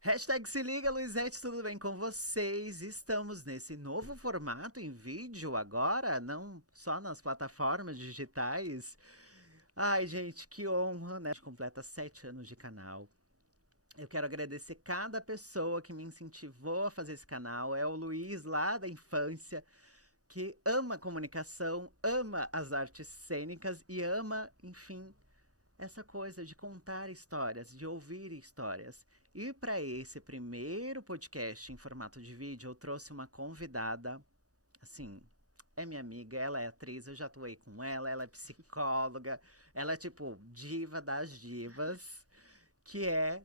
Hashtag se liga, Luizete, tudo bem com vocês? Estamos nesse novo formato em vídeo agora, não só nas plataformas digitais. Ai, gente, que honra, né? A gente completa 7 anos de canal. Eu quero agradecer cada pessoa que me incentivou a fazer esse canal. É o Luiz, lá da infância, que ama comunicação, ama as artes cênicas e ama, enfim, essa coisa de contar histórias, de ouvir histórias. E para esse primeiro podcast em formato de vídeo, eu trouxe uma convidada, assim, é minha amiga, ela é atriz, eu já atuei com ela é psicóloga, ela é tipo diva das divas, que é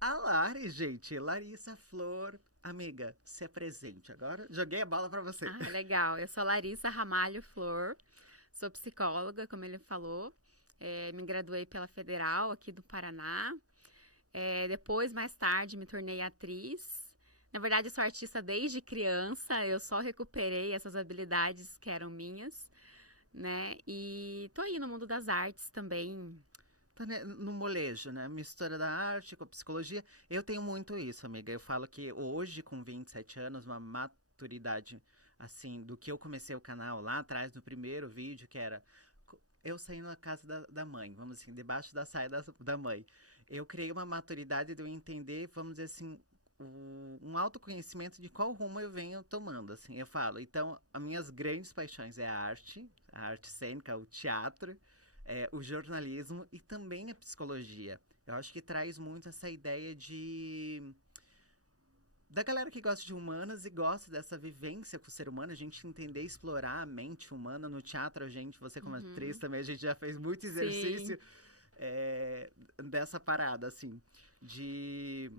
a Lari, gente, Larissa Flor. Amiga, se apresente. Agora joguei a bola para você. Ah, legal. Eu sou Larissa Ramalho Flor, sou psicóloga, como ele falou. Me graduei pela Federal aqui do Paraná. Depois, mais tarde, me tornei atriz. Na verdade, eu sou artista desde criança, eu só recuperei essas habilidades que eram minhas, né? E tô aí no mundo das artes também. Tá, né, no molejo, né? Mistura da arte com a psicologia. Eu tenho muito isso, amiga. Eu falo que hoje, com 27 anos, uma maturidade, assim, do que eu comecei o canal lá atrás, no primeiro vídeo, que era eu saindo da casa da mãe, vamos assim, debaixo da saia da mãe. Eu criei uma maturidade de eu entender, vamos dizer assim, um autoconhecimento de qual rumo eu venho tomando, assim. Eu falo, então, as minhas grandes paixões é a arte cênica, o teatro, o jornalismo e também a psicologia. Eu acho que traz muito essa ideia de da galera que gosta de humanas e gosta dessa vivência com o ser humano, a gente entender, explorar a mente humana no teatro, a gente, você como atriz Uhum. também, a gente já fez muito Sim. exercício dessa parada, assim, de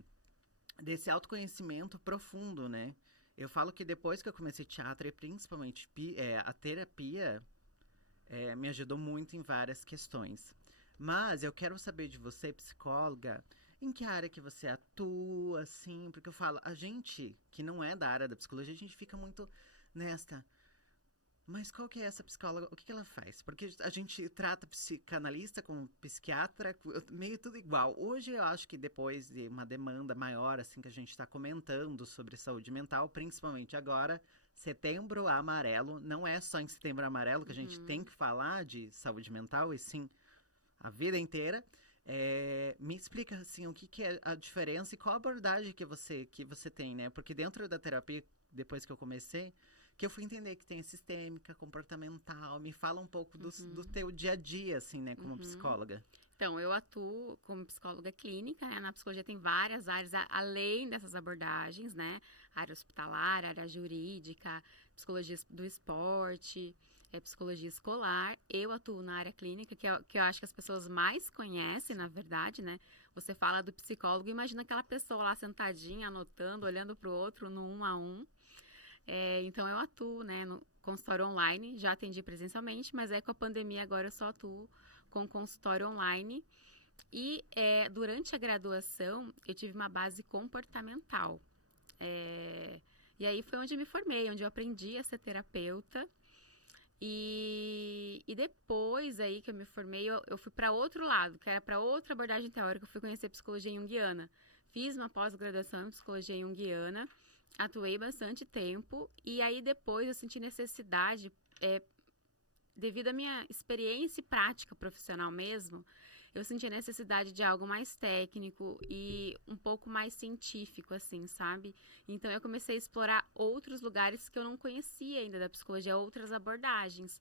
desse autoconhecimento profundo, né? Eu falo que depois que eu comecei teatro e principalmente a terapia, me ajudou muito em várias questões. Mas eu quero saber de você, psicóloga, em que área que você atua, assim, porque eu falo, a gente que não é da área da psicologia, a gente fica muito nesta. Mas qual que é essa psicóloga? O que, que ela faz? Porque a gente trata psicanalista como psiquiatra, meio tudo igual. Hoje eu acho que depois de uma demanda maior, assim, que a gente está comentando sobre saúde mental, principalmente agora, setembro amarelo, não é só em setembro amarelo que a gente tem Uhum. que falar de saúde mental, e sim a vida inteira. Me explica assim o que, que é a diferença e qual a abordagem que você tem, né? Porque dentro da terapia, depois que eu comecei, que eu fui entender que tem a sistêmica, comportamental. Me fala um pouco do Uhum. teu dia a dia, assim, né, como Uhum. psicóloga. Então, eu atuo como psicóloga clínica, né? Na psicologia tem várias áreas, além dessas abordagens, né? Área hospitalar, área jurídica, psicologia do esporte, psicologia escolar. Eu atuo na área clínica, que eu acho que as pessoas mais conhecem, na verdade, né? Você fala do psicólogo, imagina aquela pessoa lá sentadinha, anotando, olhando para o outro no um a um. Então eu atuo, né, no consultório online, já atendi presencialmente, mas com a pandemia agora eu só atuo com consultório online. E durante a graduação eu tive uma base comportamental. É, e aí foi onde eu me formei, onde eu aprendi a ser terapeuta. E depois aí que eu me formei, eu fui para outro lado, que era para outra abordagem teórica. Eu fui conhecer psicologia junguiana. Fiz uma pós-graduação em psicologia junguiana, atuei bastante tempo e aí depois eu senti necessidade, devido à minha experiência e prática profissional mesmo, eu senti a necessidade de algo mais técnico e um pouco mais científico, assim, sabe? Então eu comecei a explorar outros lugares que eu não conhecia ainda da psicologia, outras abordagens.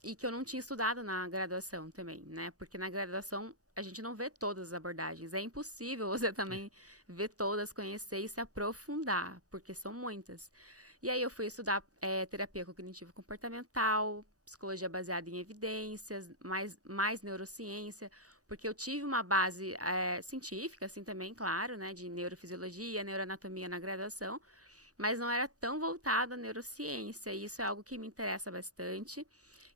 E que eu não tinha estudado na graduação também, né? Porque na graduação a gente não vê todas as abordagens. É impossível você também ver todas, conhecer e se aprofundar, porque são muitas. E aí eu fui estudar terapia cognitivo-comportamental, psicologia baseada em evidências, mais neurociência, porque eu tive uma base científica, assim também, claro, né? De neurofisiologia, neuroanatomia na graduação, mas não era tão voltada à neurociência. E isso é algo que me interessa bastante,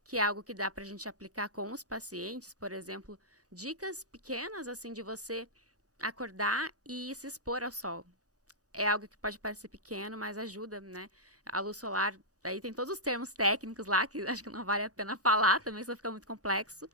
que é algo que dá pra gente aplicar com os pacientes, por exemplo, dicas pequenas assim de você acordar e se expor ao sol. É algo que pode parecer pequeno, mas ajuda, né? A luz solar, aí tem todos os termos técnicos lá que acho que não vale a pena falar também, senão fica muito complexo.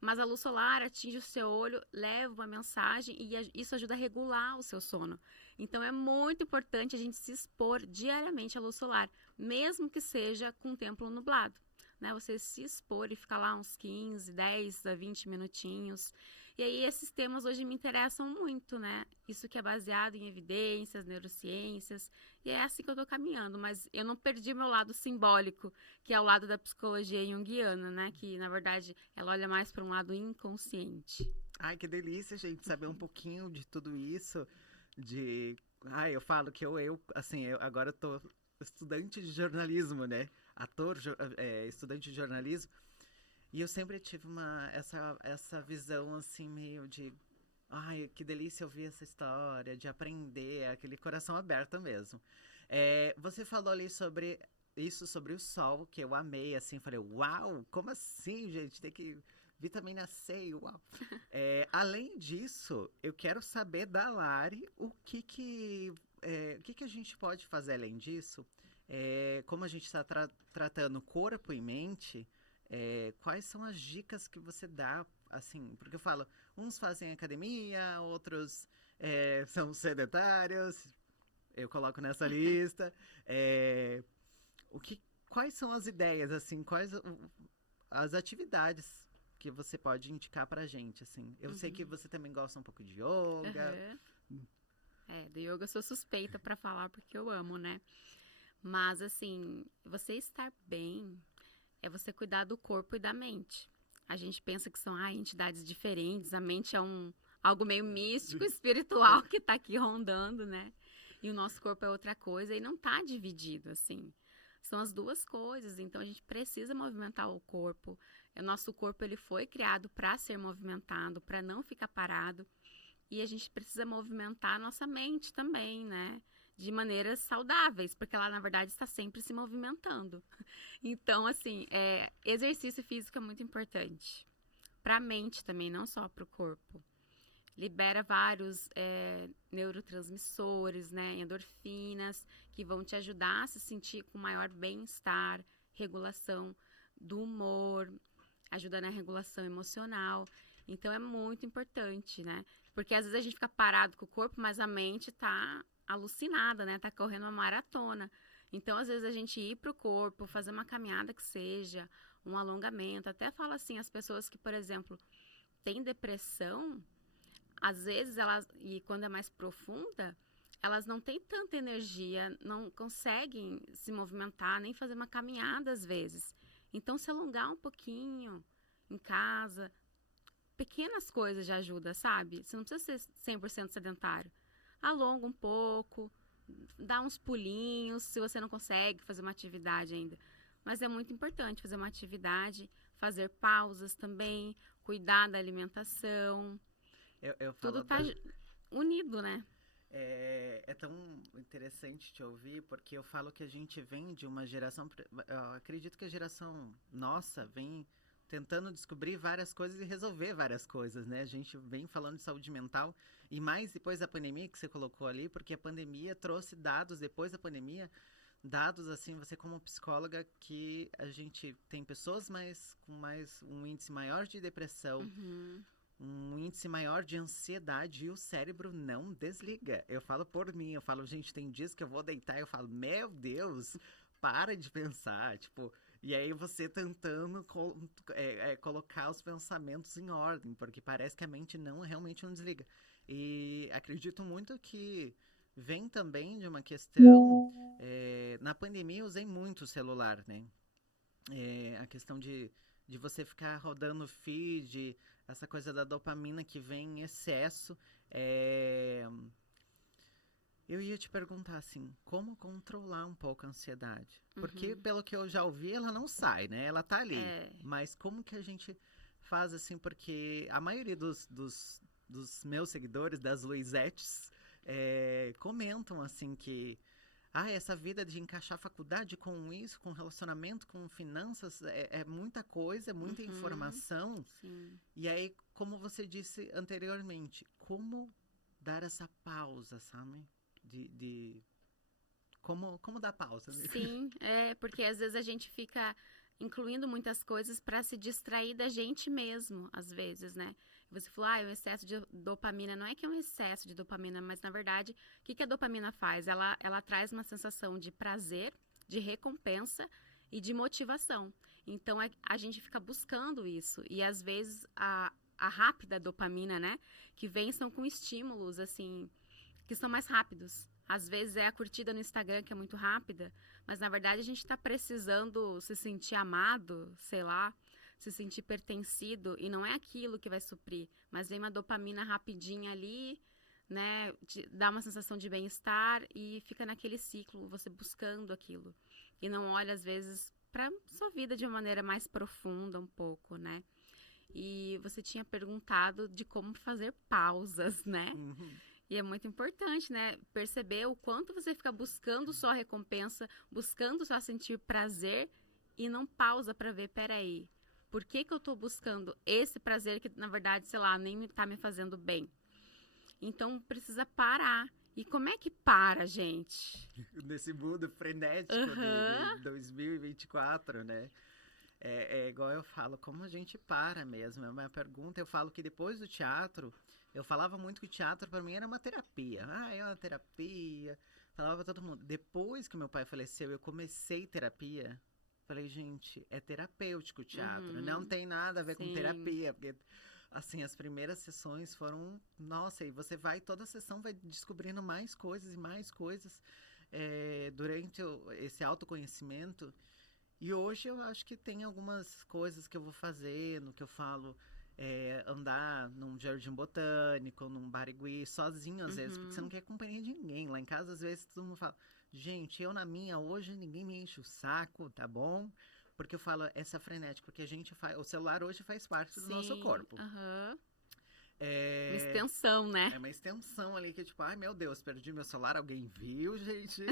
Mas a luz solar atinge o seu olho, leva uma mensagem e isso ajuda a regular o seu sono. Então é muito importante a gente se expor diariamente à luz solar, mesmo que seja com o tempo nublado. Né? Você se expor e ficar lá uns 15, 10 a 20 minutinhos. E aí esses temas hoje me interessam muito, né? Isso que é baseado em evidências, neurociências, e é assim que eu tô caminhando, mas eu não perdi meu lado simbólico, que é o lado da psicologia junguiana, né? Que, na verdade, ela olha mais para um lado inconsciente. Ai, que delícia, gente, saber um pouquinho de tudo isso, de... Ai, eu falo que assim, eu agora tô estudante de jornalismo, né? Estudante de jornalismo, e eu sempre tive essa visão, assim, meio de... Ai, que delícia ouvir essa história, de aprender, aquele coração aberto mesmo. Você falou ali sobre isso, sobre o sol, que eu amei, assim, falei, uau, como assim, gente? Tem que... Vitamina C, uau. Além disso, eu quero saber da Lari o que a gente pode fazer além disso. Como a gente está tratando corpo e mente, quais são as dicas que você dá, assim, porque eu falo, uns fazem academia, outros são sedentários, eu coloco nessa lista. É, quais são as ideias, assim, as atividades que você pode indicar pra gente, assim? Eu sei que você também gosta um pouco de yoga. Do yoga eu sou suspeita pra falar porque eu amo, né? Mas, assim, você estar bem é você cuidar do corpo e da mente. A gente pensa que são entidades diferentes, a mente é algo meio místico, espiritual que tá aqui rondando, né? E o nosso corpo é outra coisa e não tá dividido, assim. São as duas coisas, então a gente precisa movimentar o corpo. O nosso corpo ele foi criado para ser movimentado, para não ficar parado. E a gente precisa movimentar a nossa mente também, né? De maneiras saudáveis, porque ela, na verdade, está sempre se movimentando. Então, assim, exercício físico é muito importante. Para a mente também, não só para o corpo. Libera vários neurotransmissores, né? Endorfinas, que vão te ajudar a se sentir com maior bem-estar, regulação do humor, ajuda na regulação emocional. Então, é muito importante, né? Porque às vezes a gente fica parado com o corpo, mas a mente tá alucinada, né? Tá correndo uma maratona. Então, às vezes a gente ir pro corpo, fazer uma caminhada que seja, um alongamento. Até fala assim, as pessoas que, por exemplo, têm depressão, às vezes e quando é mais profunda, elas não têm tanta energia, não conseguem se movimentar, nem fazer uma caminhada às vezes. Então, se alongar um pouquinho em casa, pequenas coisas já ajudam, sabe? Você não precisa ser 100% sedentário. Alonga um pouco, dá uns pulinhos, se você não consegue fazer uma atividade ainda. Mas é muito importante fazer uma atividade, fazer pausas também, cuidar da alimentação. Tudo tá unido, né? É tão interessante te ouvir, porque eu falo que a gente vem de uma geração... Eu acredito que a geração nossa vem tentando descobrir várias coisas e resolver várias coisas, né? A gente vem falando de saúde mental, e mais depois da pandemia que você colocou ali, porque a pandemia trouxe dados, depois da pandemia, dados, assim, você como psicóloga, que a gente tem pessoas com um índice maior de depressão, um índice maior de ansiedade, e o cérebro não desliga. Eu falo por mim, eu falo, gente, tem dias que eu vou deitar e eu falo, meu Deus, para de pensar, tipo... E aí você tentando colocar os pensamentos em ordem, porque parece que a mente realmente não desliga. E acredito muito que vem também de uma questão... na pandemia eu usei muito o celular, né? A questão de você ficar rodando o feed, essa coisa da dopamina que vem em excesso. Eu ia te perguntar, assim, como controlar um pouco a ansiedade? Porque, pelo que eu já ouvi, ela não sai, né? Ela tá ali. Mas como que a gente faz, assim, porque a maioria dos meus seguidores, das Luizettes, comentam, assim, que essa vida de encaixar faculdade com isso, com relacionamento, com finanças, é muita coisa, é muita informação. Sim. E aí, como você disse anteriormente, como dar essa pausa, sabe? Como dar pausa, né? Sim, porque às vezes a gente fica incluindo muitas coisas para se distrair da gente mesmo, às vezes, né? Você falou, o excesso de dopamina. Não é que é um excesso de dopamina, mas, na verdade, o que a dopamina faz? Ela traz uma sensação de prazer, de recompensa e de motivação. Então, a gente fica buscando isso. E, às vezes, a rápida dopamina, né? Que vem são com estímulos, assim, que são mais rápidos. Às vezes é a curtida no Instagram que é muito rápida, mas na verdade a gente está precisando se sentir amado, sei lá, se sentir pertencido, e não é aquilo que vai suprir, mas vem uma dopamina rapidinha ali, né, dá uma sensação de bem-estar e fica naquele ciclo, você buscando aquilo. E não olha, às vezes, para sua vida de uma maneira mais profunda um pouco, né? E você tinha perguntado de como fazer pausas, né? Uhum. E é muito importante, né? Perceber o quanto você fica buscando só recompensa, buscando só sentir prazer e não pausa para ver, peraí, por que eu tô buscando esse prazer que, na verdade, sei lá, nem tá me fazendo bem? Então, precisa parar. E como é que para, gente? Nesse mundo frenético de 2024, né? É igual eu falo, como a gente para mesmo? É uma pergunta, eu falo que depois do teatro, eu falava muito que o teatro para mim era uma terapia. É uma terapia. Falava pra todo mundo. Depois que meu pai faleceu, eu comecei terapia. Falei, gente, é terapêutico o teatro. Não tem nada a ver com terapia. Porque, assim, as primeiras sessões foram... Nossa, e você vai, toda a sessão vai descobrindo mais coisas e mais coisas durante esse autoconhecimento. E hoje eu acho que tem algumas coisas que eu vou fazendo, que eu falo... andar num jardim botânico, num barigui, sozinho às vezes, porque você não quer companhia de ninguém. Lá em casa, às vezes, todo mundo fala, gente, eu na minha, hoje ninguém me enche o saco, tá bom? Porque eu falo, essa frenética, porque a gente faz, o celular hoje faz parte do nosso corpo. Uma extensão, né? É uma extensão ali que tipo, ai meu Deus, perdi meu celular, alguém viu, gente?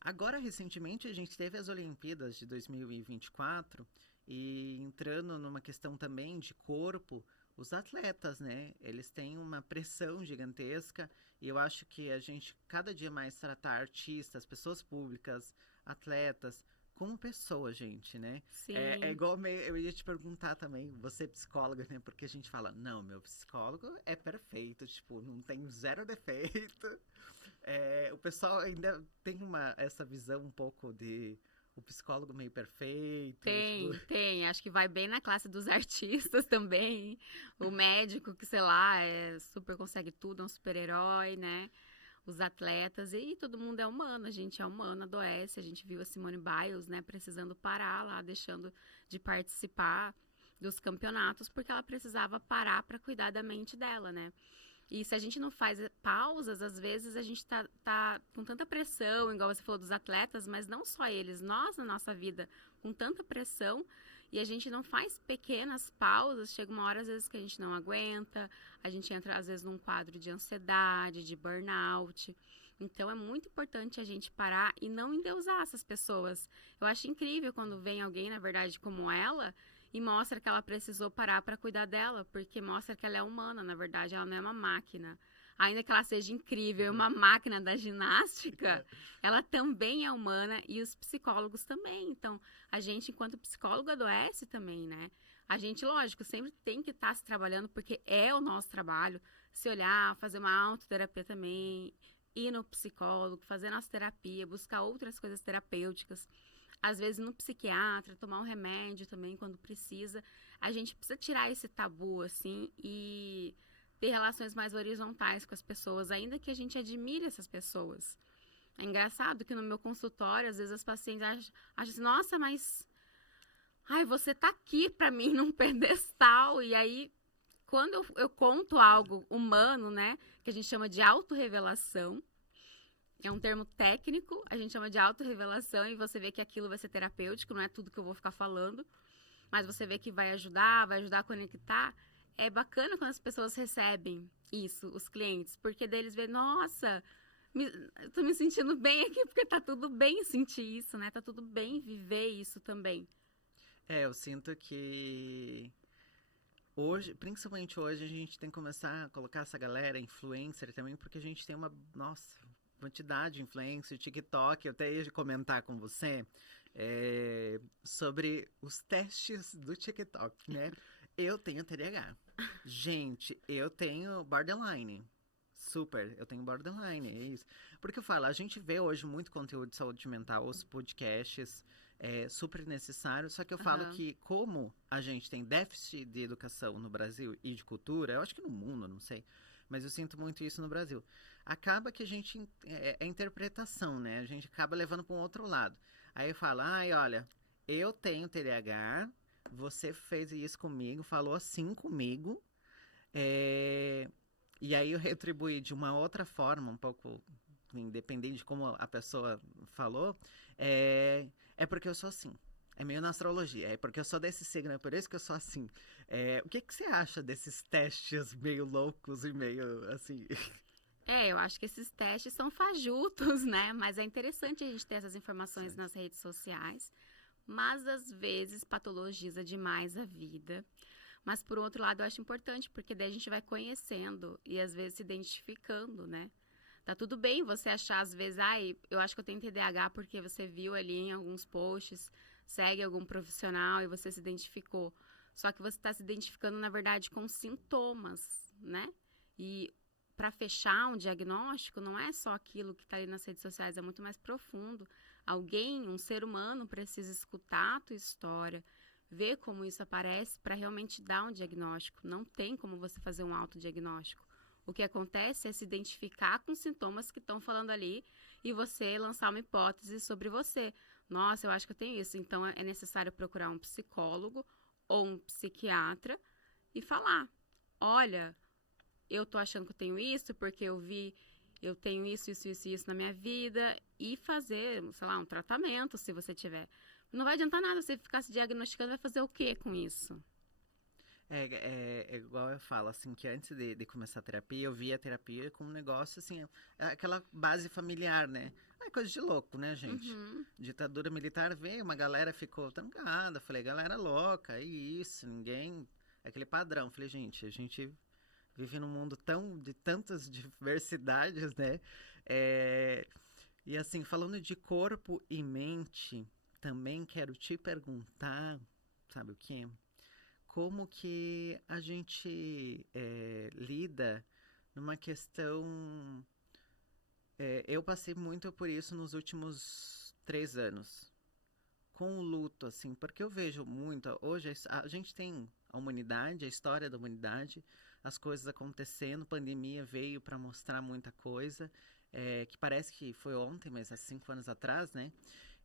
Agora, recentemente, a gente teve as Olimpíadas de 2024 e entrando numa questão também de corpo, os atletas, né? Eles têm uma pressão gigantesca e eu acho que a gente, cada dia mais, tratar artistas, pessoas públicas, atletas, como pessoa, gente, né? Sim. É igual, eu ia te perguntar também, você é psicóloga, né? Porque a gente fala, não, meu psicólogo é perfeito, tipo, não tem zero defeito. O pessoal ainda tem essa visão um pouco de o psicólogo meio perfeito. Tem. Acho que vai bem na classe dos artistas também. O médico que, sei lá, super consegue tudo, é um super-herói, né? Os atletas, e todo mundo é humano, a gente é humano, adoece. A gente viu a Simone Biles, né, precisando parar lá, deixando de participar dos campeonatos, porque ela precisava parar para cuidar da mente dela, né? E se a gente não faz pausas, às vezes a gente tá com tanta pressão, igual você falou dos atletas, mas não só eles, nós na nossa vida, com tanta pressão, e a gente não faz pequenas pausas, chega uma hora às vezes que a gente não aguenta, a gente entra às vezes num quadro de ansiedade, de burnout. Então é muito importante a gente parar e não endeusar essas pessoas. Eu acho incrível quando vem alguém, na verdade, como ela, e mostra que ela precisou parar para cuidar dela, porque mostra que ela é humana, na verdade, ela não é uma máquina. Ainda que ela seja incrível, uma máquina da ginástica, ela também é humana e os psicólogos também. Então, a gente, enquanto psicólogo, adoece também, né? A gente, lógico, sempre tem que estar se trabalhando, porque é o nosso trabalho, se olhar, fazer uma autoterapia também, ir no psicólogo, fazer nossa terapia, buscar outras coisas terapêuticas. Às vezes no psiquiatra, tomar um remédio também quando precisa. A gente precisa tirar esse tabu, assim, e ter relações mais horizontais com as pessoas, ainda que a gente admire essas pessoas. É engraçado que no meu consultório, às vezes as pacientes acham assim, nossa, mas... Ai, você tá aqui pra mim num pedestal. E aí, quando eu conto algo humano, né, que a gente chama de autorrevelação, é um termo técnico, a gente chama de autorrevelação, e você vê que aquilo vai ser terapêutico, não é tudo que eu vou ficar falando, mas você vê que vai ajudar a conectar. É bacana quando as pessoas recebem isso, os clientes, porque daí eles veem, nossa, eu tô me sentindo bem aqui, porque tá tudo bem sentir isso, né? Tá tudo bem viver isso também. Eu sinto que hoje, principalmente hoje, a gente tem que começar a colocar essa galera influencer também, porque a gente tem uma, nossa, quantidade de influencer, TikTok, eu até ia comentar com você, sobre os testes do TikTok, né? Eu tenho TDAH. Gente, eu tenho borderline. Super, eu tenho borderline, é isso. Porque eu falo, a gente vê hoje muito conteúdo de saúde mental, os podcasts, super necessário, só que eu falo Aham. que como a gente tem déficit de educação no Brasil e de cultura, eu acho que no mundo, não sei, mas eu sinto muito isso no Brasil. Acaba que a gente, é interpretação, né? A gente acaba levando para um outro lado. Aí eu falo, ai, olha, eu tenho TDAH, você fez isso comigo, falou assim comigo, é, e aí eu retribuí de uma outra forma, um pouco independente de como a pessoa falou, é porque eu sou assim. É meio na astrologia, é porque eu sou desse signo, é por isso que eu sou assim. O que você acha desses testes meio loucos e meio assim? Eu acho que esses testes são fajutos, né? Mas é interessante a gente ter essas informações Interessante. nas redes sociais. Mas às vezes patologiza demais a vida. Mas por outro lado, eu acho importante, porque daí a gente vai conhecendo e às vezes se identificando, né? Tá tudo bem você achar, às vezes, ai, eu acho que eu tenho TDAH porque você viu ali em alguns posts, segue algum profissional e você se identificou. Só que você está se identificando, na verdade, com sintomas, né? E para fechar um diagnóstico, não é só aquilo que está ali nas redes sociais, é muito mais profundo. Alguém, um ser humano, precisa escutar a tua história, ver como isso aparece para realmente dar um diagnóstico. Não tem como você fazer um autodiagnóstico. O que acontece é se identificar com os sintomas que estão falando ali e você lançar uma hipótese sobre você. Nossa, eu acho que eu tenho isso. Então é necessário procurar um psicólogo ou um psiquiatra e falar: olha, eu tô achando que eu tenho isso porque eu vi, eu tenho isso na minha vida e fazer, sei lá, um tratamento se você tiver. Não vai adiantar nada você ficar se diagnosticando, vai fazer o quê com isso? É igual eu falo, assim, que antes de começar a terapia, eu via a terapia como um negócio, assim, aquela base familiar, né? É coisa de louco, né, gente? Uhum. Ditadura militar veio, uma galera ficou trancada. Falei, galera louca, é isso, ninguém. Aquele padrão. Falei, gente, a gente vive num mundo de tantas diversidades, né? É, e assim, falando de corpo e mente, também quero te perguntar, sabe o quê? Como que a gente lida numa questão. Eu passei muito por isso nos últimos 3 anos. Com o luto, assim, porque eu vejo muito. Hoje a gente tem a humanidade, a história da humanidade, as coisas acontecendo, pandemia veio para mostrar muita coisa, que parece que foi ontem, mas há 5 anos atrás, né?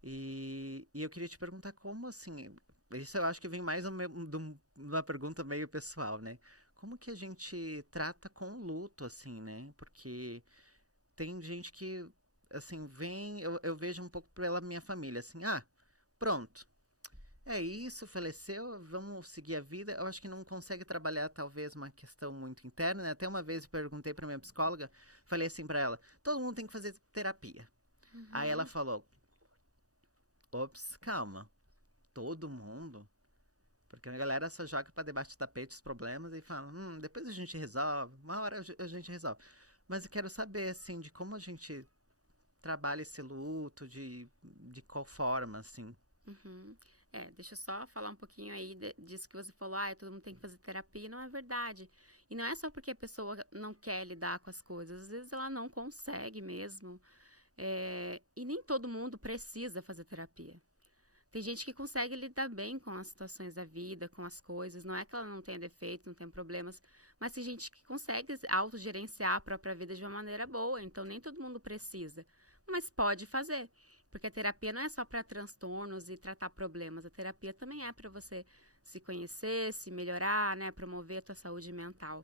E eu queria te perguntar como, assim, isso eu acho que vem mais de uma pergunta meio pessoal, né? Como que a gente trata com o luto, assim, né? Porque tem gente que, assim, vem, eu vejo um pouco pela minha família, assim, pronto. É isso, faleceu, vamos seguir a vida. Eu acho que não consegue trabalhar, talvez, uma questão muito interna, né? Até uma vez eu perguntei pra minha psicóloga, falei assim pra ela: todo mundo tem que fazer terapia. Aí ela Uhum. falou: ops, calma, todo mundo? Porque a galera só joga pra debaixo do tapete os problemas e fala: depois a gente resolve, uma hora a gente resolve. Mas eu quero saber, assim, de como a gente trabalha esse luto, de qual forma, assim. Uhum. Deixa eu só falar um pouquinho aí disso que você falou, todo mundo tem que fazer terapia, não é verdade. E não é só porque a pessoa não quer lidar com as coisas, às vezes ela não consegue mesmo. E nem todo mundo precisa fazer terapia. Tem gente que consegue lidar bem com as situações da vida, com as coisas, não é que ela não tenha defeitos, não tenha problemas, mas tem gente que consegue autogerenciar a própria vida de uma maneira boa, então nem todo mundo precisa, mas pode fazer. Porque a terapia não é só para transtornos e tratar problemas, a terapia também é para você se conhecer, se melhorar, né, promover a tua saúde mental.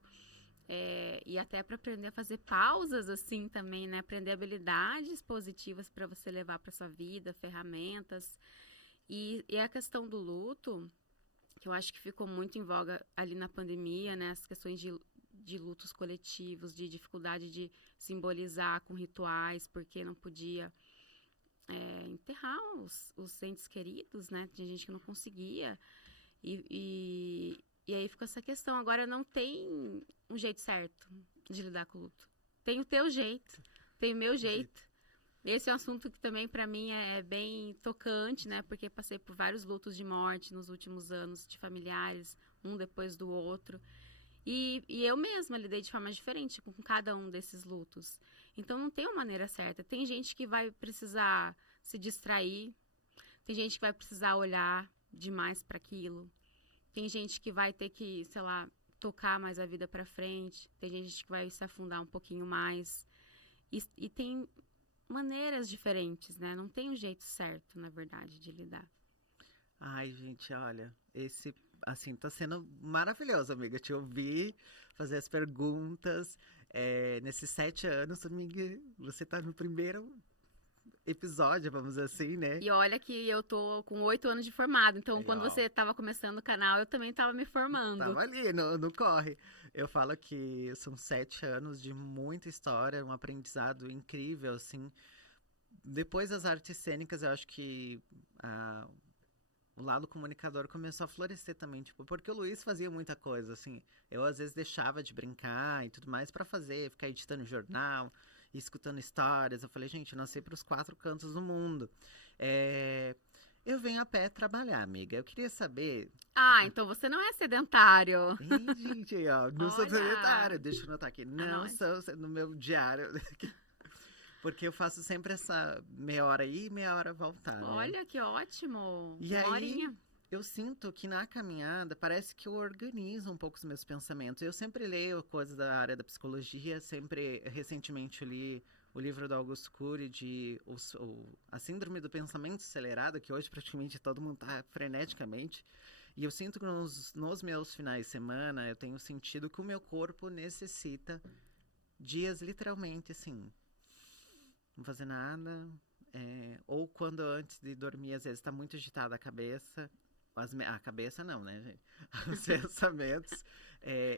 E até para aprender a fazer pausas assim também, né, aprender habilidades positivas para você levar para sua vida, ferramentas. E a questão do luto, que eu acho que ficou muito em voga ali na pandemia, né, as questões de lutos coletivos, de dificuldade de simbolizar com rituais, porque não podia enterrar os entes queridos, né? Tinha gente que não conseguia. E aí ficou essa questão. Agora não tem um jeito certo de lidar com o luto. Tem o teu jeito, tem o meu O jeito. jeito. Esse é um assunto que também para mim é bem tocante, né? Porque passei por vários lutos de morte nos últimos anos, de familiares, um depois do outro. E eu mesma lidei de forma diferente com cada um desses lutos. Então não tem uma maneira certa. Tem gente que vai precisar se distrair, tem gente que vai precisar olhar demais para aquilo, tem gente que vai ter que, sei lá, tocar mais a vida para frente, tem gente que vai se afundar um pouquinho mais. E tem maneiras diferentes, né? Não tem um jeito certo, na verdade, de lidar. Ai, gente, olha, esse, assim, tá sendo maravilhoso, amiga, te ouvir, fazer as perguntas. Nesses 7 anos, amiga, você tá no primeiro episódio, vamos dizer assim, né? E olha que eu tô com 8 anos de formado, então Aí, quando ó, você estava começando o canal, eu também estava me formando. tava ali, no corre. Eu falo que são 7 anos de muita história, um aprendizado incrível, assim. Depois das artes cênicas, eu acho que ah, o lado comunicador começou a florescer também, tipo, porque o Luiz fazia muita coisa, assim. Eu às vezes deixava de brincar e tudo mais pra fazer, ficar editando jornal, e escutando histórias. Eu falei, gente, eu nasci pros 4 cantos do mundo. É, Eu venho a pé trabalhar, amiga. Eu queria saber. Ah, então você não é sedentário. Ih, gente, aí, ó, não sou Olha, sedentária, deixa eu anotar aqui. Não nós. sou no meu diário. Porque eu faço sempre essa meia hora ir, meia hora voltar, né? Olha que ótimo. E Uma aí, horinha. eu sinto que na caminhada parece que eu organizo um pouco os meus pensamentos. Eu sempre leio coisas da área da psicologia, sempre, recentemente, eu li o livro do Augusto Cury de A Síndrome do Pensamento Acelerado, que hoje praticamente todo mundo tá freneticamente. E eu sinto que nos meus finais de semana eu tenho sentido que o meu corpo necessita dias literalmente assim, não fazer nada. Ou quando antes de dormir, às vezes tá muito agitada a cabeça. A cabeça não, né, gente? Os pensamentos.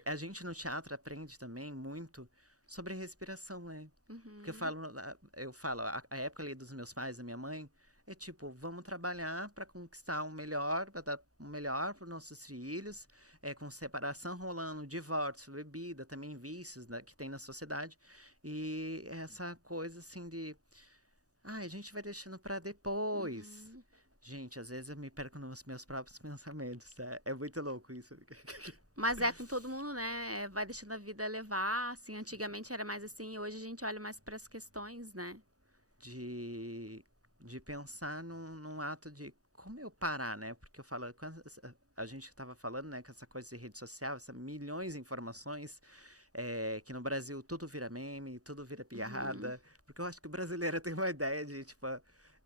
A gente no teatro aprende também muito sobre respiração, né? Porque Uhum, eu falo, a época ali dos meus pais, da minha mãe, é tipo, vamos trabalhar para conquistar um melhor, para dar um melhor para os nossos filhos, com separação rolando, divórcio, bebida, também vícios, né, que tem na sociedade. E essa coisa assim de, a gente vai deixando para depois. uhum. Gente, às vezes eu me perco nos meus próprios pensamentos, tá? É muito louco isso. Mas é com todo mundo, né? Vai deixando a vida levar. Assim, antigamente era mais assim, hoje a gente olha mais para as questões, né? de, de pensar num ato de como eu parar, né? Porque eu falo, a gente estava falando, né, com essa coisa de rede social, essas milhões de informações, que no Brasil tudo vira meme, tudo vira Uhum, piada, porque eu acho que o brasileiro tem uma ideia de, tipo,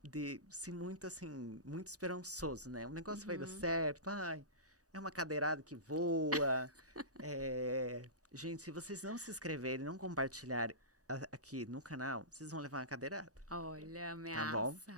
de ser muito, assim, muito esperançoso, né? O negócio vai dar uhum. certo, ai, é uma cadeirada que voa. Gente, se vocês não se inscreverem, não compartilharem aqui no canal, vocês vão levar uma cadeirada, Olha, tá bom? ameaça.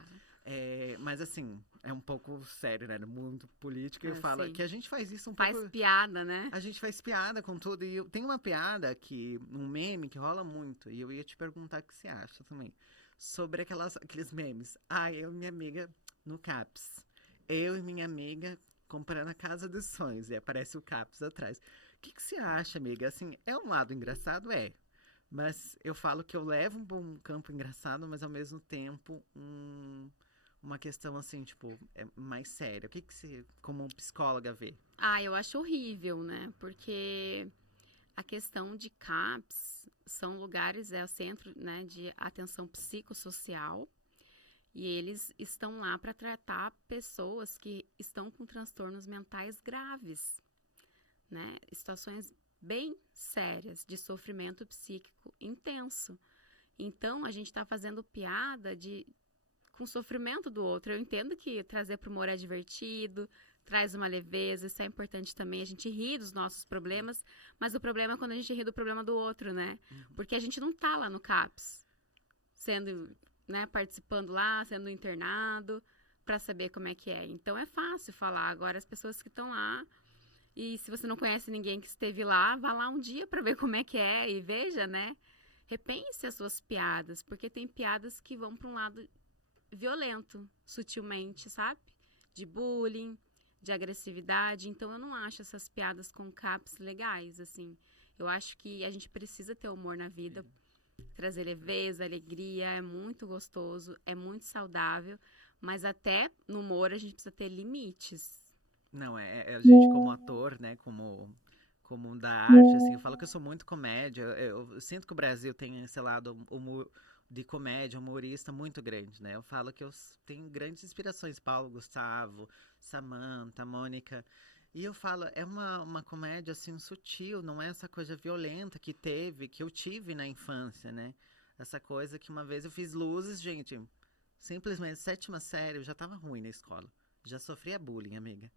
Mas assim, é um pouco sério, né? No mundo político, eu falo que Assim, a gente faz isso um faz pouco. piada, né? A gente faz piada com tudo. E tem uma piada que, um meme que rola muito, e eu ia te perguntar o que você acha também. Sobre aqueles memes. Eu e minha amiga no CAPS. Eu e minha amiga comprando a casa dos sonhos. E aparece o CAPS atrás. O que você acha, amiga? Assim, é um lado engraçado? É. Mas eu falo que eu levo para um campo engraçado, mas ao mesmo tempo uma questão assim, tipo, mais séria. O que você, como psicóloga, vê? Ah, eu acho horrível, né? Porque a questão de CAPS são lugares, é o centro, né, de atenção psicossocial. E eles estão lá para tratar pessoas que estão com transtornos mentais graves, né? Situações bem sérias de sofrimento psíquico intenso. Então, a gente está fazendo piada com o sofrimento do outro. Eu entendo que trazer para o humor é divertido, traz uma leveza, isso é importante também. A gente ri dos nossos problemas, mas o problema é quando a gente ri do problema do outro, né? Uhum. Porque a gente não tá lá no CAPS, sendo, né, participando lá, sendo internado, para saber como é que é. Então é fácil falar. Agora, as pessoas que estão lá, e se você não conhece ninguém que esteve lá, vá lá um dia para ver como é que é e veja, né? Repense as suas piadas, porque tem piadas que vão para um lado violento, sutilmente, sabe? De bullying, de agressividade. Então eu não acho essas piadas com caps legais, assim. Eu acho que a gente precisa ter humor na vida, trazer leveza, alegria, é muito gostoso, é muito saudável, mas até no humor a gente precisa ter limites. Não, a gente como ator, né, como da arte, assim, eu falo que eu sou muito comédia, eu sinto que o Brasil tem esse lado de comédia, humorista muito grande, né, eu falo que eu tenho grandes inspirações, Paulo Gustavo, Samantha, Mônica, e eu falo, é uma comédia, assim, sutil, não é essa coisa violenta que eu tive na infância, né, essa coisa que uma vez eu fiz luzes, gente, simplesmente, sétima série, eu já tava ruim na escola, já sofria bullying, amiga.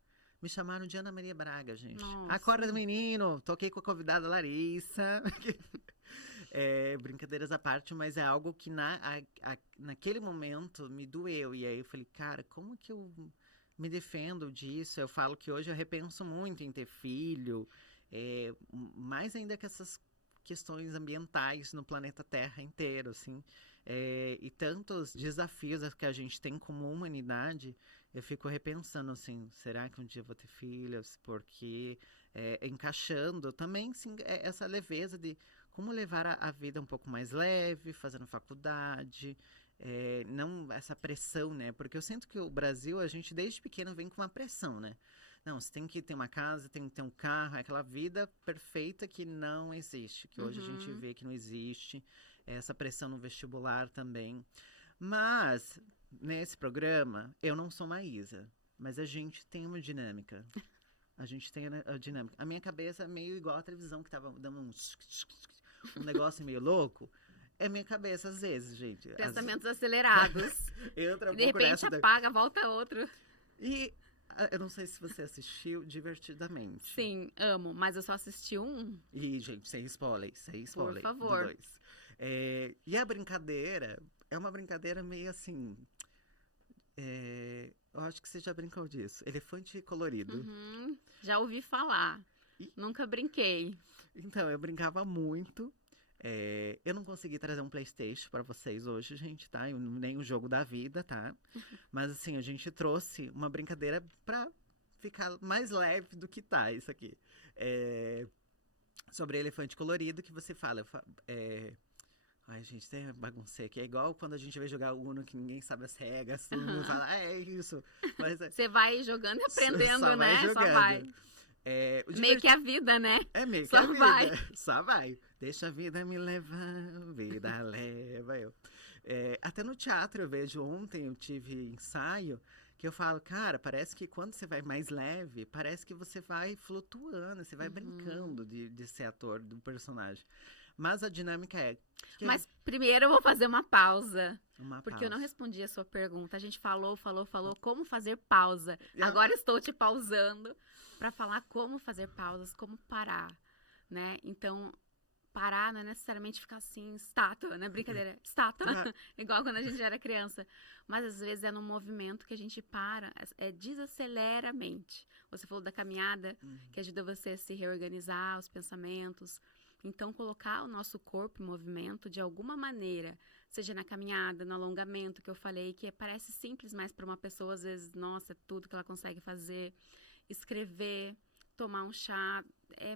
Me chamaram de Ana Maria Braga, gente. Nossa. Acorda, menino! Toquei com a convidada Larissa. Brincadeiras à parte, mas é algo que naquele momento me doeu. E aí eu falei, cara, como que eu me defendo disso? Eu falo que hoje eu repenso muito em ter filho. Mais ainda que essas questões ambientais no planeta Terra inteiro, assim. E tantos desafios que a gente tem como humanidade, eu fico repensando assim, será que um dia eu vou ter filhos? Porque encaixando também sim, essa leveza de como levar a vida um pouco mais leve, fazendo faculdade, não essa pressão, né? Porque eu sinto que o Brasil, a gente desde pequeno vem com uma pressão, né? Não, você tem que ter uma casa, tem que ter um carro, é aquela vida perfeita que não existe, que hoje a gente Uhum. vê que não existe, essa pressão no vestibular também. Mas, nesse programa, eu não sou Maísa, mas a gente tem uma dinâmica. A gente tem a dinâmica. A minha cabeça é meio igual à televisão, que tava dando um negócio meio louco. É minha cabeça, às vezes, gente. Pensamentos acelerados. Entra E um de pouco repente nessa. apaga, volta outro. E eu não sei se você assistiu Divertidamente. Sim, amo, mas eu só assisti um, E, gente, sem por spoiler do favor. 2. E a brincadeira é uma brincadeira meio assim. Eu acho que você já brincou disso. Elefante colorido. Uhum. Já ouvi falar. E, Nunca brinquei. então, eu brincava muito. Eu não consegui trazer um PlayStation pra vocês hoje, gente, tá? Nem o jogo da vida, tá? Mas assim, a gente trouxe uma brincadeira pra ficar mais leve do que tá isso aqui. É, sobre elefante colorido que você fala. Ai, gente, tem baguncei aqui. É igual quando a gente vai jogar Uno que ninguém sabe as regras, todo mundo Aham. fala, é isso. Mas Você vai jogando e aprendendo, só vai né? Só jogando. vai. O Meio que divertido. a vida, né? É meio que Só a vida. vai. Só vai. Deixa a vida me levar, vida leva eu. Até no teatro eu vejo ontem, eu tive ensaio, que eu falo, cara, parece que quando você vai mais leve, parece que você vai flutuando, você vai Uhum. brincando de ser ator do personagem. Mas a dinâmica é que Mas primeiro eu vou fazer uma pausa. uma Porque eu não pausa. respondi a sua pergunta. A gente falou, falou, falou como fazer pausa. E a- Agora estou te pausando para falar como fazer pausas, como parar, né? Então, parar não é necessariamente ficar assim, estátua, né? Brincadeira, estátua, pra- igual quando a gente era criança. Mas às vezes é no movimento que a gente para, desacelera a mente. Você falou da caminhada, que ajuda você a se reorganizar, os pensamentos. Então, colocar o nosso corpo em movimento de alguma maneira, seja na caminhada, no alongamento que eu falei, que parece simples, mas para uma pessoa, às vezes, nossa, é tudo que ela consegue fazer. Escrever, tomar um chá,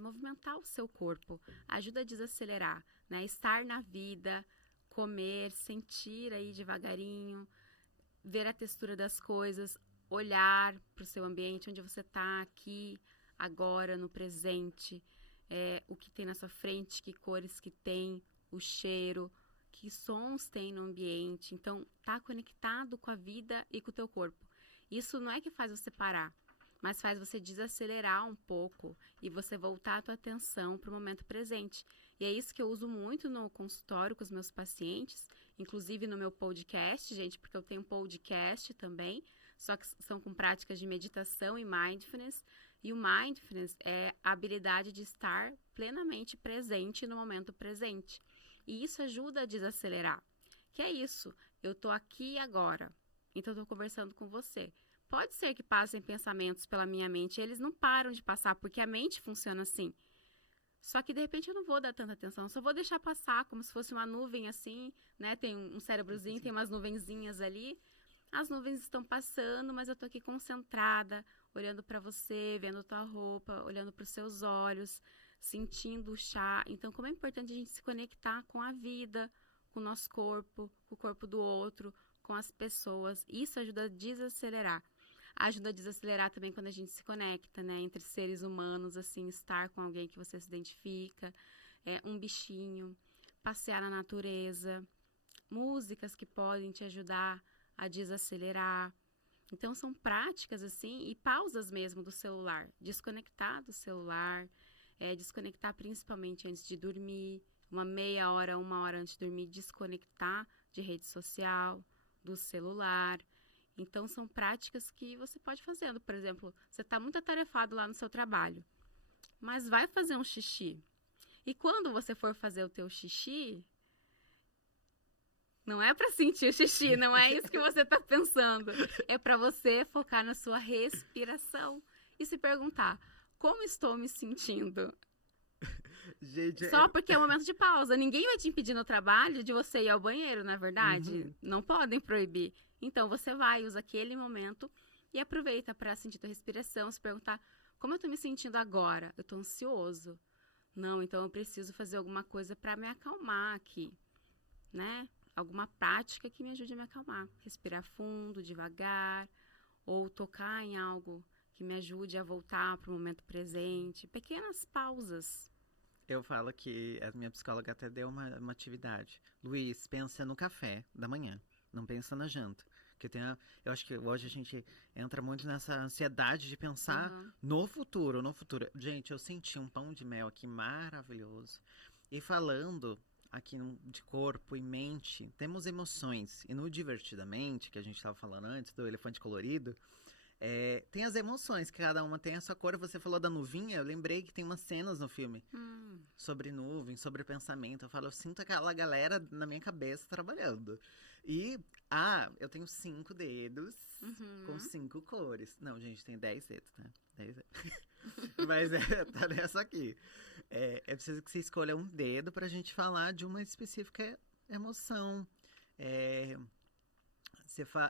movimentar o seu corpo, ajuda a desacelerar, né? Estar na vida, comer, sentir aí devagarinho, ver a textura das coisas, olhar para o seu ambiente, onde você está aqui, agora, no presente, o que tem na sua frente, que cores que tem, o cheiro, que sons tem no ambiente. Então, tá conectado com a vida e com o teu corpo. Isso não é que faz você parar, mas faz você desacelerar um pouco e você voltar a tua atenção para o momento presente. E é isso que eu uso muito no consultório com os meus pacientes, inclusive no meu podcast, gente, porque eu tenho um podcast também, só que são com práticas de meditação e mindfulness. E o mindfulness é a habilidade de estar plenamente presente no momento presente. E isso ajuda a desacelerar. Que é isso, eu tô aqui agora, então eu tô conversando com você. Pode ser que passem pensamentos pela minha mente, e eles não param de passar, porque a mente funciona assim. Só que de repente eu não vou dar tanta atenção, só vou deixar passar como se fosse uma nuvem assim, né? Tem um cérebrozinho, tem umas nuvenzinhas ali. As nuvens estão passando, mas eu tô aqui concentrada, olhando para você, vendo tua roupa, olhando para os seus olhos, sentindo o chá. Então, como é importante a gente se conectar com a vida, com o nosso corpo, com o corpo do outro, com as pessoas. Isso ajuda a desacelerar. Ajuda a desacelerar também quando a gente se conecta, né? Entre seres humanos, assim, estar com alguém que você se identifica, um bichinho, passear na natureza, músicas que podem te ajudar a desacelerar. Então, são práticas, assim, e pausas mesmo do celular. Desconectar do celular, desconectar principalmente antes de dormir, uma meia hora, 1 hora antes de dormir, desconectar de rede social, do celular. Então, são práticas que você pode fazendo. Por exemplo, você está muito atarefado lá no seu trabalho, mas vai fazer um xixi. E quando você for fazer o teu xixi, não é para sentir o xixi, não é isso que você está pensando. É para você focar na sua respiração e se perguntar, como estou me sentindo? Gente, Só porque é um momento de pausa. Ninguém vai te impedir no trabalho de você ir ao banheiro, não é verdade? Não podem proibir. Então, você vai, usa aquele momento e aproveita para sentir tua respiração, se perguntar, como eu estou me sentindo agora? Eu estou ansioso. Não, então eu preciso fazer alguma coisa para me acalmar aqui, né? Alguma prática que me ajude a me acalmar. Respirar fundo, devagar, ou tocar em algo que me ajude a voltar para o momento presente. Pequenas pausas. eu falo que a minha psicóloga até deu uma atividade. Luiz, pensa no café da manhã, não pensa na janta. Que eu acho que hoje a gente entra muito nessa ansiedade de pensar no futuro, no futuro. Gente, eu senti um pão de mel aqui maravilhoso. E falando aqui de corpo e mente, temos emoções. E no Divertidamente, que a gente estava falando antes, do elefante colorido, tem as emoções, que cada uma tem a sua cor. Você falou da nuvinha, eu lembrei que tem umas cenas no filme sobre nuvem, sobre pensamento. Eu sinto aquela galera na minha cabeça trabalhando. E, eu tenho 5 dedos com 5 cores. Não, gente, tem 10 dedos, né? 10 dedos. Mas tá nessa aqui. É preciso que você escolha um dedo pra gente falar de uma específica emoção.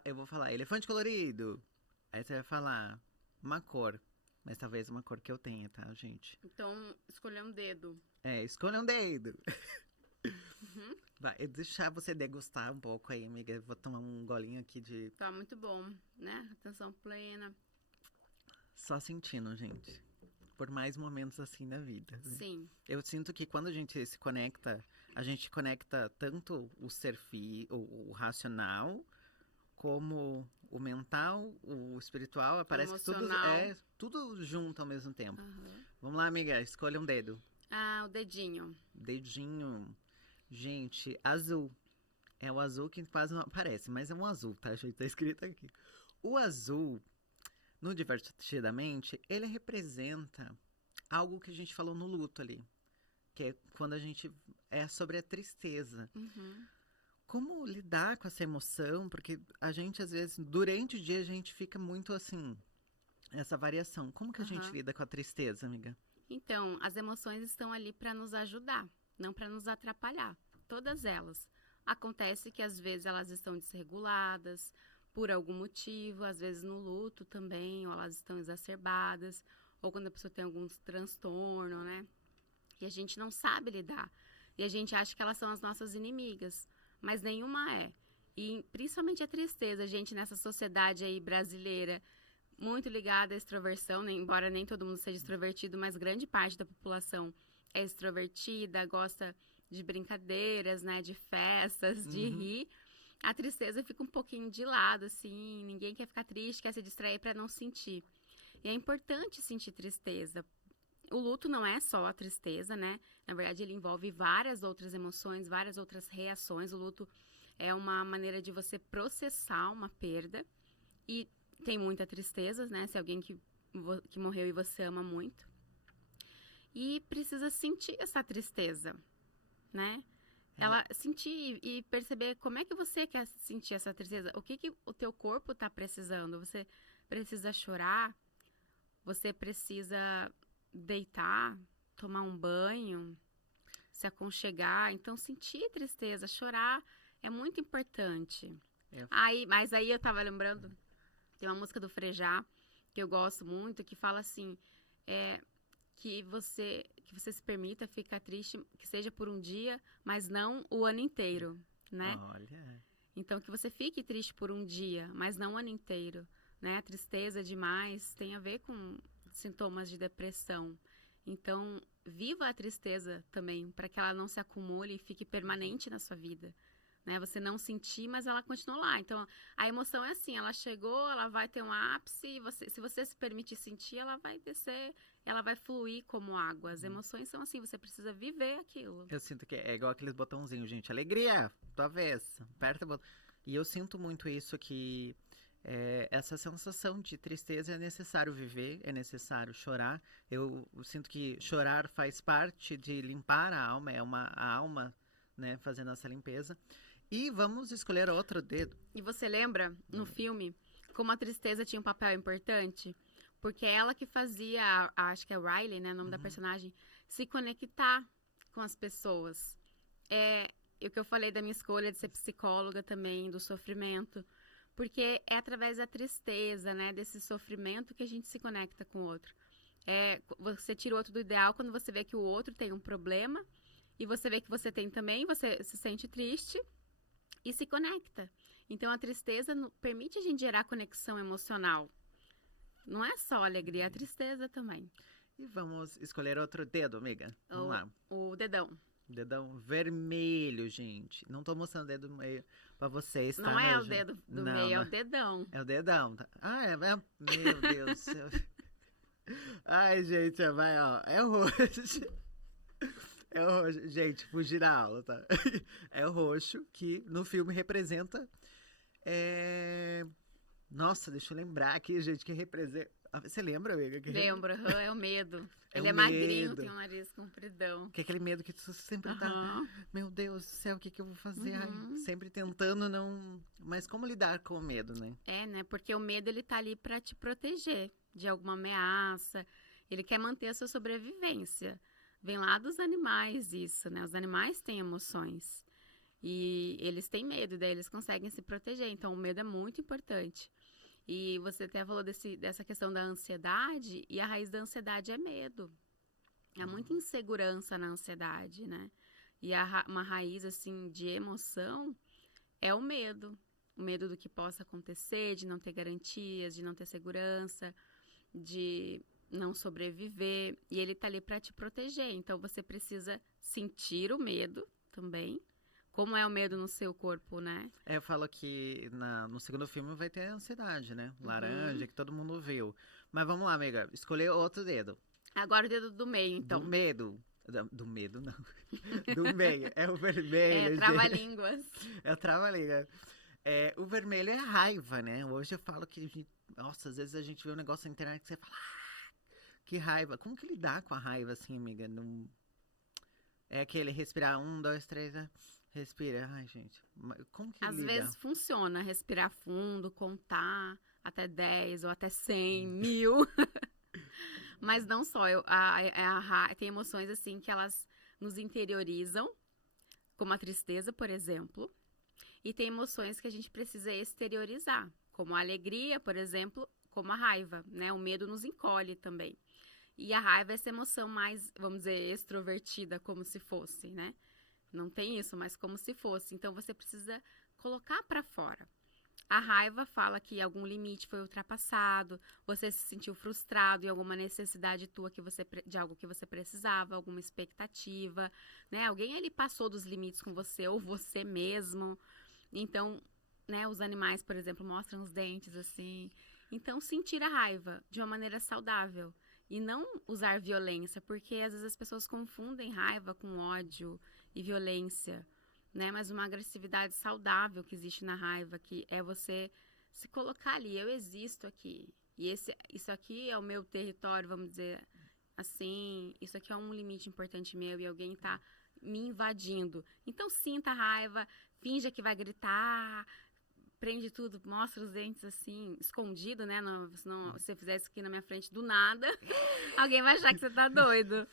Eu vou falar elefante colorido. Aí você vai falar uma cor. Mas talvez uma cor que eu tenha, tá, gente? Então, escolher um dedo. Escolha um dedo. Vai, deixar você degustar um pouco aí, amiga. Vou tomar um golinho aqui de... Tá muito bom, né? Atenção plena. Só sentindo, gente. Por mais momentos assim na vida. Né? Sim. Eu sinto que quando a gente se conecta, a gente conecta tanto o o racional, como o mental, o espiritual. Parece que tudo junto ao mesmo tempo. Vamos lá, amiga. Escolha um dedo. O dedinho. Dedinho. Gente, azul. É o azul que quase não aparece, mas é um azul, tá? Já tá escrito aqui. O azul, no Divertidamente, ele representa algo que a gente falou no luto ali. Que é quando a gente... É sobre a tristeza. Como lidar com essa emoção? Porque a gente, às vezes, durante o dia, a gente fica muito assim... Essa variação. Como que a gente lida com a tristeza, amiga? Então, as emoções estão ali para nos ajudar, não para nos atrapalhar. Todas elas. Acontece que às vezes elas estão desreguladas por algum motivo, às vezes no luto também, ou elas estão exacerbadas, ou quando a pessoa tem algum transtorno, né? E a gente não sabe lidar. E a gente acha que elas são as nossas inimigas, mas nenhuma é. E principalmente a tristeza, gente, nessa sociedade aí brasileira, muito ligada à extroversão, né? Embora nem todo mundo seja extrovertido, mas grande parte da população é extrovertida, gosta de brincadeiras, né, de festas, de rir. A tristeza fica um pouquinho de lado, assim, ninguém quer ficar triste, quer se distrair para não sentir. E é importante sentir tristeza. O luto não é só a tristeza, né? Na verdade, ele envolve várias outras emoções, várias outras reações. O luto é uma maneira de você processar uma perda. E tem muita tristeza, né? Se alguém que morreu e você ama muito. E precisa sentir essa tristeza, né? Ela sentir e perceber como é que você quer sentir essa tristeza. O que o teu corpo está precisando? Você precisa chorar? Você precisa deitar, tomar um banho, se aconchegar? Então, sentir tristeza, chorar é muito importante. Mas aí eu tava lembrando, tem uma música do Frejá, que eu gosto muito, que fala assim, que você se permita ficar triste, que seja por um dia, mas não o ano inteiro. né? Olha. Então, que você fique triste por um dia, mas não o ano inteiro, né? Tristeza demais tem a ver com sintomas de depressão. Então, viva a tristeza também, para que ela não se acumule e fique permanente na sua vida, né? Você não sentir, mas ela continua lá. Então, a emoção é assim, ela chegou, ela vai ter um ápice, e se você se permitir sentir, ela vai descer, ela vai fluir como água. As emoções são assim, você precisa viver aquilo. Eu sinto que é igual aqueles botãozinhos, gente. Alegria, tua vez. Aperta o botão. E eu sinto muito isso que essa sensação de tristeza é necessário viver, é necessário chorar. Eu sinto que chorar faz parte de limpar a alma, a alma, né, fazendo essa limpeza. E vamos escolher outro dedo. E você lembra, no filme, como a tristeza tinha um papel importante? Porque é ela que fazia, acho que é Riley, né, o nome da personagem, se conectar com as pessoas. O que eu falei da minha escolha de ser psicóloga também, do sofrimento. Porque é através da tristeza, né, desse sofrimento que a gente se conecta com o outro. Você tira o outro do ideal quando você vê que o outro tem um problema e você vê que você tem também, você se sente triste e se conecta. Então, a tristeza permite a gente gerar conexão emocional. Não é só alegria, é a tristeza também. E vamos escolher outro dedo, amiga. Vamos lá. O dedão. Dedão vermelho, gente. Não tô mostrando o dedo do meio pra vocês, tá? Não é o dedo do meio, é o dedão. É o dedão. Tá? Meu Deus do céu. Ai, gente, vai, ó. É o roxo. É o roxo. Gente, fugir da aula, tá? É o roxo que no filme representa. Nossa, deixa eu lembrar aqui, gente, que representa. Você lembra, amiga? Lembro, é o medo. É Ele o é magrinho, medo. tem um nariz compridão. Que é aquele medo que tu sempre tá. Meu Deus do céu, o que eu vou fazer? Ai, sempre tentando não. Mas como lidar com o medo, né? Né? Porque o medo, ele tá ali pra te proteger de alguma ameaça. Ele quer manter a sua sobrevivência. Vem lá dos animais isso, né? Os animais têm emoções. E eles têm medo, daí eles conseguem se proteger. Então, o medo é muito importante. E você até falou dessa questão da ansiedade, e a raiz da ansiedade é medo. Há muita insegurança na ansiedade, né? E uma raiz, assim, de emoção é o medo. O medo do que possa acontecer, de não ter garantias, de não ter segurança, de não sobreviver. E ele tá ali para te proteger. Então, você precisa sentir o medo também. Como é o medo no seu corpo, né? Eu falo que no segundo filme vai ter a ansiedade, né? Laranja, que todo mundo viu. Mas vamos lá, amiga. Escolher outro dedo. Agora o dedo do meio, então. Do medo. Do medo, não. Do meio. É o vermelho. Trava-línguas. É o trava-língua. O vermelho é a raiva, né? Hoje eu falo que, nossa, às vezes a gente vê um negócio na internet que você fala, que raiva. Como que lidar com a raiva, assim, amiga? Não... É aquele respirar, 1, 2, 3, respira. Ai, gente, como que Às lida? vezes funciona, respirar fundo, contar até 10 ou até 100, 1000. Mas não só, tem emoções assim que elas nos interiorizam, como a tristeza, por exemplo. E tem emoções que a gente precisa exteriorizar, como a alegria, por exemplo, como a raiva, né? O medo nos encolhe também. E a raiva é essa emoção mais, vamos dizer, extrovertida, como se fosse, né? Não tem isso, mas como se fosse. Então, você precisa colocar para fora. A raiva fala que algum limite foi ultrapassado, você se sentiu frustrado em alguma necessidade tua de algo que você precisava, alguma expectativa, né? Alguém ali passou dos limites com você, ou você mesmo. Então, né, os animais, por exemplo, mostram os dentes assim. Então, sentir a raiva de uma maneira saudável. E não usar violência, porque às vezes as pessoas confundem raiva com ódio e violência, né? Mas uma agressividade saudável que existe na raiva, que é você se colocar ali, eu existo aqui. E isso aqui é o meu território, vamos dizer assim, isso aqui é um limite importante meu e alguém tá me invadindo. Então sinta a raiva, finja que vai gritar, prende tudo, mostra os dentes assim, escondido, né? Senão, se você fizer isso aqui na minha frente do nada, alguém vai achar que você tá doido.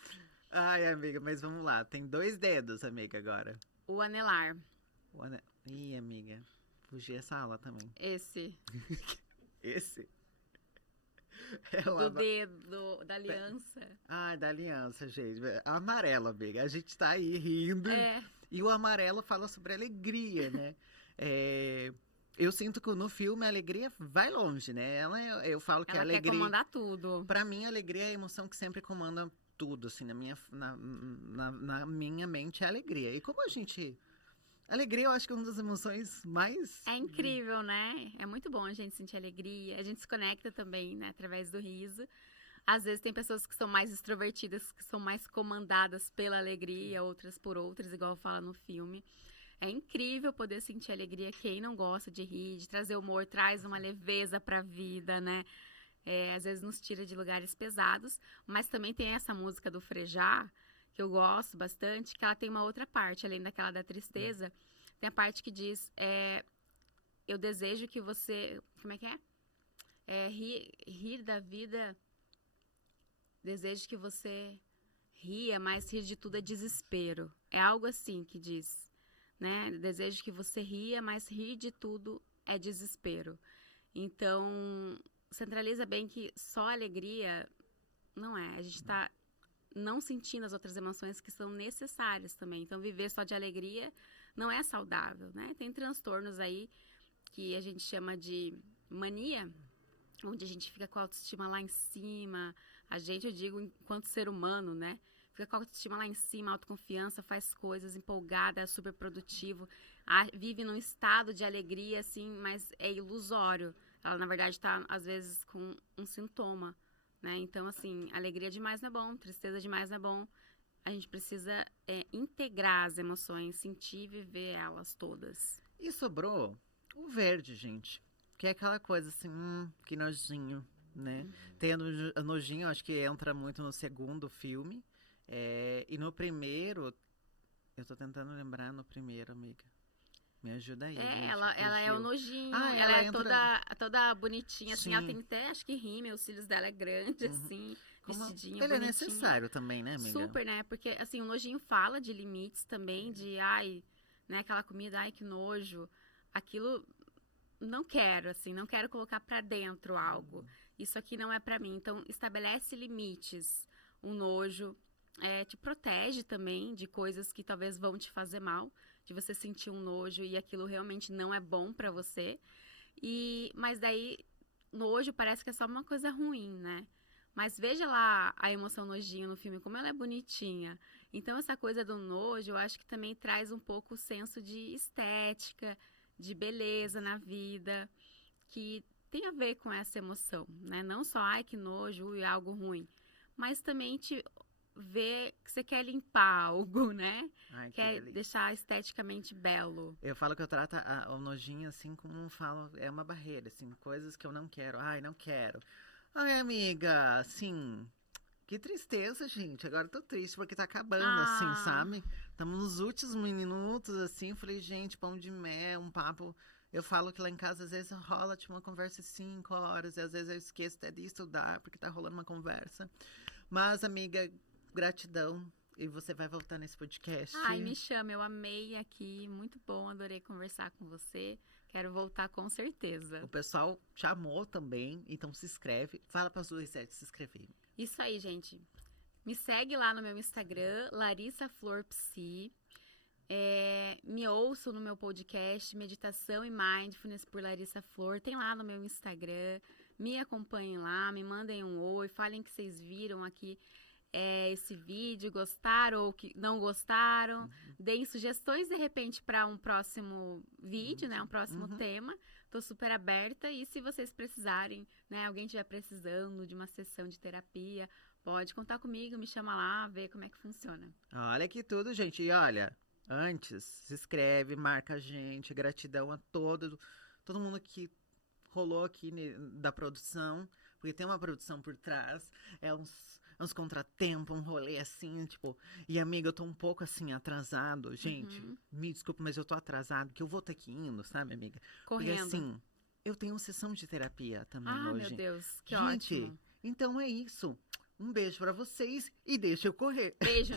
Ai, amiga, mas vamos lá. Tem 2 dedos, amiga, agora. O anelar. Ih, amiga, fugi essa aula também. Esse. Esse? Do dedo, da aliança. Ai, da aliança, gente. Amarelo, amiga. A gente tá aí rindo. E o amarelo fala sobre alegria, né? Eu sinto que no filme a alegria vai longe, né? Eu falo que a Ela quer alegria. comandar tudo. Pra mim, a alegria é a emoção que sempre comanda tudo, assim, na minha mente é a alegria. E como a gente. Alegria, eu acho que é uma das emoções mais. É incrível, né? É muito bom a gente sentir alegria. A gente se conecta também, né? Através do riso. Às vezes tem pessoas que são mais extrovertidas, que são mais comandadas pela alegria, outras por outras, igual fala no filme. É incrível poder sentir alegria. Quem não gosta de rir, de trazer humor, traz uma leveza pra vida, né? Às vezes nos tira de lugares pesados. Mas também tem essa música do Frejá, que eu gosto bastante, que ela tem uma outra parte, além daquela da tristeza. Tem a parte que diz, eu desejo que você... Como é que é? Rir da vida... Desejo que você ria, mas rir de tudo é desespero. É algo assim que diz, né? Desejo que você ria, mas rir de tudo é desespero. Então, centraliza bem que só alegria não é. A gente está não sentindo as outras emoções que são necessárias também. Então, viver só de alegria não é saudável, né? Tem transtornos aí que a gente chama de mania, onde a gente fica com a autoestima lá em cima. A gente, eu digo, enquanto ser humano, né? Fica com a autoestima lá em cima, autoconfiança, faz coisas, empolgada, é super produtivo. Vive num estado de alegria, assim, mas é ilusório. Ela, na verdade, está, às vezes, com um sintoma, né? Então, assim, alegria demais não é bom, tristeza demais não é bom. A gente precisa integrar as emoções, sentir e viver elas todas. E sobrou o verde, gente. Que é aquela coisa assim, que nojinho, né? Tem a nojinho, acho que entra muito no segundo filme. E no primeiro, eu tô tentando lembrar no primeiro, amiga. Me ajuda aí, gente, ela é o fugiu. nojinho, Ela é entra... toda bonitinha, assim, Sim. ela tem até, acho que rímel, os cílios dela é grande, assim, vestidinha, Ele é bonitinha. necessário também, né, amiga? Super, né? Porque, assim, o nojinho fala de limites também, de, né, aquela comida, que nojo. Aquilo, não quero, assim, não quero colocar pra dentro algo. Isso aqui não é pra mim. Então, estabelece limites. O nojo te protege também de coisas que talvez vão te fazer mal, de você sentir um nojo e aquilo realmente não é bom pra você. Mas daí, nojo parece que é só uma coisa ruim, né? Mas veja lá a emoção nojinho no filme, como ela é bonitinha. Então, essa coisa do nojo, eu acho que também traz um pouco o senso de estética, de beleza na vida, que tem a ver com essa emoção, né? Não só, que nojo, é algo ruim, mas também te ver que você quer limpar algo, né? Quer deixar esteticamente belo. Eu falo que eu trato o nojinho assim como é uma barreira, assim, coisas que eu não quero. Não quero. Amiga, assim, que tristeza, gente. Agora eu tô triste porque tá acabando, assim, sabe? Estamos nos últimos minutos, assim. Falei, gente, pão de mel, um papo. Eu falo que lá em casa, às vezes, rola tipo, uma conversa de 5 horas. E às vezes eu esqueço até de estudar, porque tá rolando uma conversa. Mas, amiga, gratidão. E você vai voltar nesse podcast. Me chama, eu amei aqui. Muito bom, adorei conversar com você. Quero voltar com certeza. O pessoal te amou também, então se inscreve. Fala para as duas sete se inscreverem. Isso aí, gente. Me segue lá no meu Instagram, Larissa Flor Psi. Me ouço no meu podcast Meditação e Mindfulness por Larissa Flor. Tem lá no meu Instagram. Me acompanhem lá, me mandem um oi, falem que vocês viram aqui esse vídeo, gostaram ou que não gostaram. Deem sugestões, de repente, para um próximo vídeo, né? Um próximo tema. Tô super aberta. E se vocês precisarem, né? Alguém estiver precisando de uma sessão de terapia, pode contar comigo, me chama lá, ver como é que funciona. Olha que tudo, gente. E olha, antes, se inscreve, marca a gente. Gratidão a todo mundo que rolou aqui da produção. Porque tem uma produção por trás. Uns contratempos, um rolê assim, tipo... E, amiga, eu tô um pouco, assim, atrasado. Gente, me desculpa, mas eu tô atrasado. Porque eu vou ter que ir indo, sabe, amiga? Correndo. Porque, assim, eu tenho sessão de terapia também hoje. Meu Deus, que gente, ótimo. Então é isso. Um beijo pra vocês e deixa eu correr. Beijo.